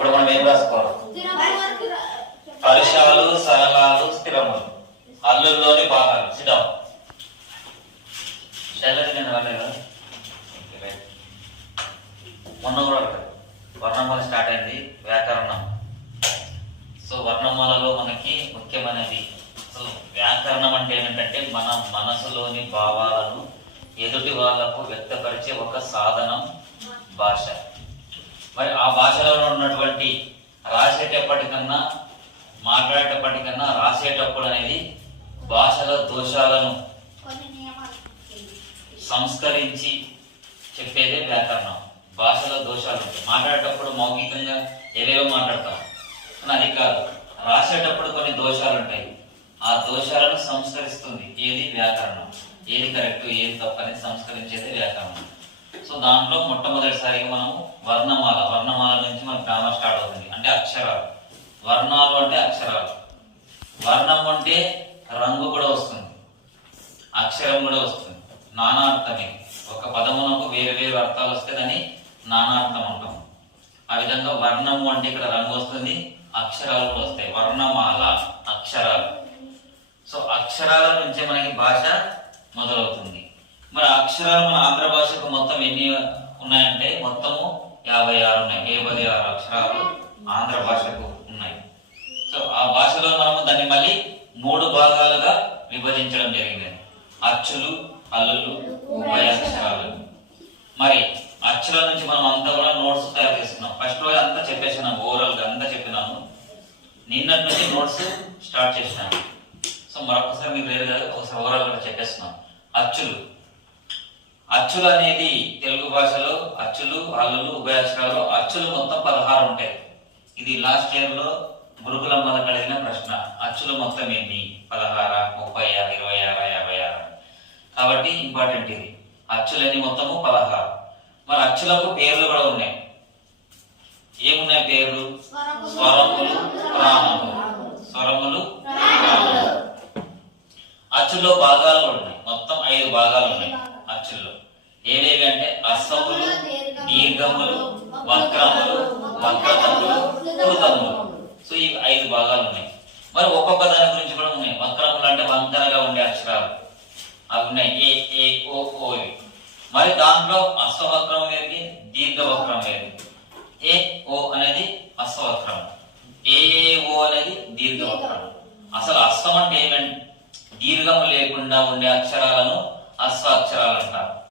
ఇప్పుడు మనం ఏం రాసుకోవాలి? పరుషాలు, సరళాలు, స్థిరములు, హల్లుల్లోని భాగాలు. సిద్ధం శైలజ నేను రాలేదా? మొన్న కూడా వర్ణమాల స్టార్ట్ అయింది, వ్యాకరణం. సో వర్ణమాలలో మనకి ముఖ్యమైనది. సో వ్యాకరణం అంటే ఏమిటంటే మన మనసులోని భావాలను ఎదుటి వాళ్లకు వ్యక్తపరిచే ఒక సాధనం భాష. మరి ఆ భాషలో ఉన్నటువంటి రాసేటప్పటికన్నా మాట్లాడేటప్పటికన్నా రాసేటప్పుడు అనేది భాషల దోషాలను సంస్కరించి చెప్పేదే వ్యాకరణం. భాషలో దోషాలు ఉంటాయి. మాట్లాడేటప్పుడు మౌఖికంగా ఏవేవో మాట్లాడతాం, కానీ అది కాదు. రాసేటప్పుడు కొన్ని దోషాలు ఉంటాయి. ఆ దోషాలను సంస్కరిస్తుంది ఏది? వ్యాకరణం. ఏది కరెక్ట్ ఏది తప్పని సంస్కరించేది వ్యాకరణం. సో దాంట్లో మొట్టమొదటిసారిగా మనము వర్ణమాల నుంచి మన గ్రామర్ స్టార్ట్ అవుతుంది. అంటే అక్షరాలు. వర్ణాలు అంటే అక్షరాలు. వర్ణం అంటే రంగు కూడా వస్తుంది, అక్షరం కూడా వస్తుంది. నానార్థమే. ఒక పదమునకు వేరు వేరు అర్థాలు వస్తే దాన్ని నానార్థం అంటాం. ఆ విధంగా వర్ణము అంటే ఇక్కడ రంగు వస్తుంది, అక్షరాలు కూడా వస్తాయి. వర్ణమాల అక్షరాలు. సో అక్షరాల నుంచే మనకి భాష మొదలవుతుంది. మరి అక్షరాలు మన ఆంధ్ర భాషకు మొత్తం ఎన్ని ఉన్నాయంటే మొత్తము 56 ఉన్నాయి. 56 అక్షరాలు ఆంధ్ర భాషకు ఉన్నాయి. సో ఆ భాషలో మనము దాన్ని మళ్ళీ 3 భాగాలుగా విభజించడం జరిగింది. అచ్చులు, హల్లులు, ఉభయ అక్షరాలు. మరి అక్షరాల నుంచి మనం అంతా కూడా నోట్స్ తయారు చేస్తున్నాం. ఫస్ట్ రోజు అంతా చెప్పేసినాం, ఓవరాల్ గా అంతా చెప్పినాము. నిన్నటి నుంచి నోట్స్ స్టార్ట్ చేసినాము. సో మరొకసారి మీకు లేదు కదా, ఒకసారి ఓవరాల్ గా చెప్పేస్తున్నాం. అచ్చులు అనేది తెలుగు భాషలో అచ్చులు, హల్లులు, ఉభయాక్షరాలు. అచ్చులు మొత్తం 16 ఉంటాయి. ఇది లాస్ట్ ఇయర్ లో గురుకులమ్మలకు అడిగిన ప్రశ్న. అచ్చులు మొత్తం ఎన్ని? 16, 30, 26, 56. కాబట్టి ఇంపార్టెంట్ ఇది. అచ్చులు ఎన్ని? మొత్తము 16. మరి అచ్చులకు పేర్లు కూడా ఉన్నాయి. ఏమున్నాయి పేర్లు? స్వరములు, రామములు. స్వరములు, రామములు. అచ్చుల్లో భాగాలు ఉన్నాయి. మొత్తం 5 భాగాలు ఉన్నాయి అచ్చుల్లో. ఏవేవి అంటే అస్సములు, దీర్ఘములు, వక్రములు, వక్రతములు, కృతములు. సో ఈ 5 భాగాలు ఉన్నాయి. మరి ఒక్కొక్క దాని గురించి కూడా ఉన్నాయి. వక్రములు అంటే వంకరగా ఉండే అక్షరాలు అవి ఉన్నాయి. ఏ, ఏ, ఓ, ఓ. మరి దాంట్లో అశ్వవక్రం వేరికి, దీర్ఘవక్రం వేరికి. ఏ, ఓ అనేది అశ్వవక్రం, ఏ, ఓ అనేది దీర్ఘవక్రం. అసలు అశ్వం అంటే ఏమంటే దీర్ఘము లేకుండా ఉండే అక్షరాలను అశ్వ అక్షరాలు అంటారు.